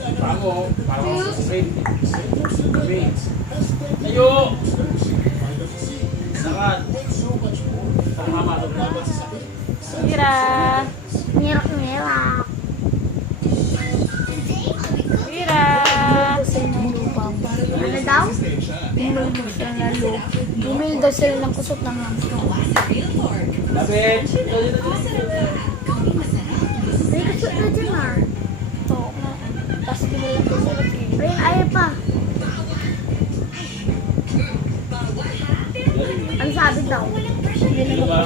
Pamo, pamo sa straight. Straight. Tayo! Sakat. Panghamalog na. Mira. Ngirak. Mira. Ano daw? Bumili daw sila ng kusot ng hamstong. Lapit! May kusot na dyan ah. Oo nga. Tapos binilang ko sila. Ayun, ayaw pa. Ano sabi daw? Hindi ba?